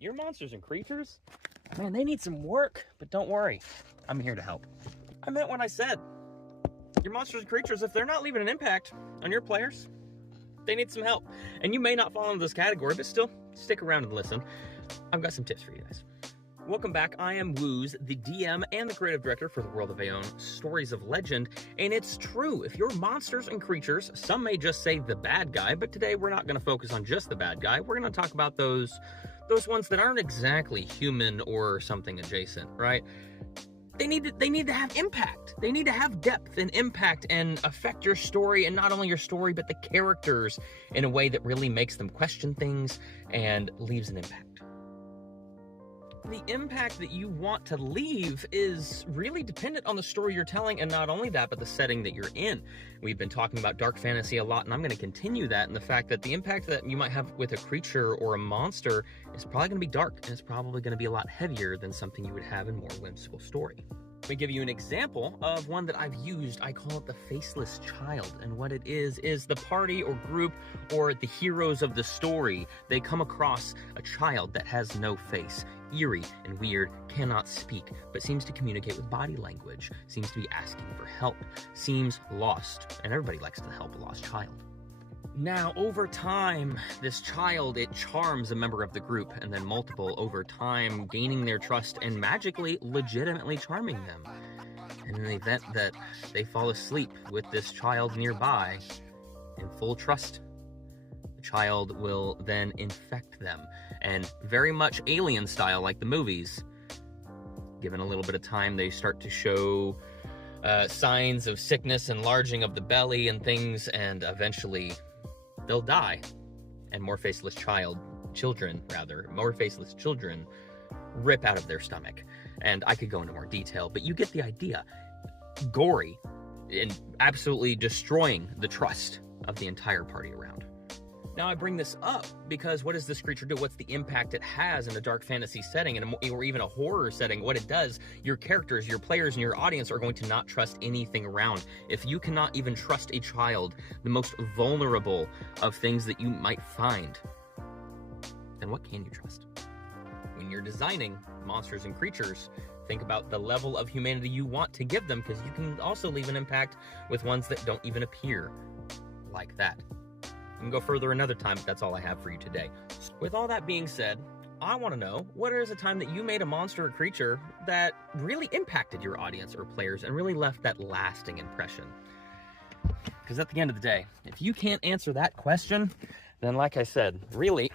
Your monsters and creatures, man, they need some work, but don't worry, I'm here to help. I meant what I said. Your monsters and creatures, if they're not leaving an impact on your players, they need some help. And you may not fall into this category, but still, stick around and listen. I've got some tips for you guys. Welcome back. I am Wooz, the DM and the creative director for the World of Ae'oene Stories of Legend. And it's true, if your monsters and creatures, some may just say the bad guy, but today we're not going to focus on just the bad guy. We're going to talk about those ones that aren't exactly human or something adjacent, right? They need to have impact. They need to have depth and impact and affect your story, and not only your story, but the characters in a way that really makes them question things and leaves an impact. The impact that you want to leave is really dependent on the story you're telling, and not only that, but the setting that you're in. We've been talking about dark fantasy a lot, and I'm going to continue that in the fact that the impact that you might have with a creature or a monster is probably going to be dark, and it's probably going to be a lot heavier than something you would have in more whimsical story. Let me give you an example of one that I've used. I call it the faceless child, and what it is the party or group or the heroes of the story, they come across a child that has no face, eerie and weird, cannot speak, but seems to communicate with body language, seems to be asking for help, seems lost, and everybody likes to help a lost child. Now, over time, this child, it charms a member of the group, and then multiple over time, gaining their trust and magically, legitimately charming them. And in the event that they fall asleep with this child nearby, in full trust, the child will then infect them. And very much alien style, like the movies, given a little bit of time, they start to show signs of sickness, enlarging of the belly and things, and eventually they'll die, and more faceless children rip out of their stomach. And I could go into more detail, but you get the idea. Gory and absolutely destroying the trust of the entire party around. Now I bring this up because what does this creature do? What's the impact it has in a dark fantasy setting or even a horror setting? What it does, your characters, your players, and your audience are going to not trust anything around. If you cannot even trust a child, the most vulnerable of things that you might find, then what can you trust? When you're designing monsters and creatures, think about the level of humanity you want to give them, because you can also leave an impact with ones that don't even appear like that. We can go further another time, but that's all I have for you today. With all that being said, I want to know, what is a time that you made a monster or creature that really impacted your audience or players and really left that lasting impression? Because at the end of the day, if you can't answer that question, then like I said, really,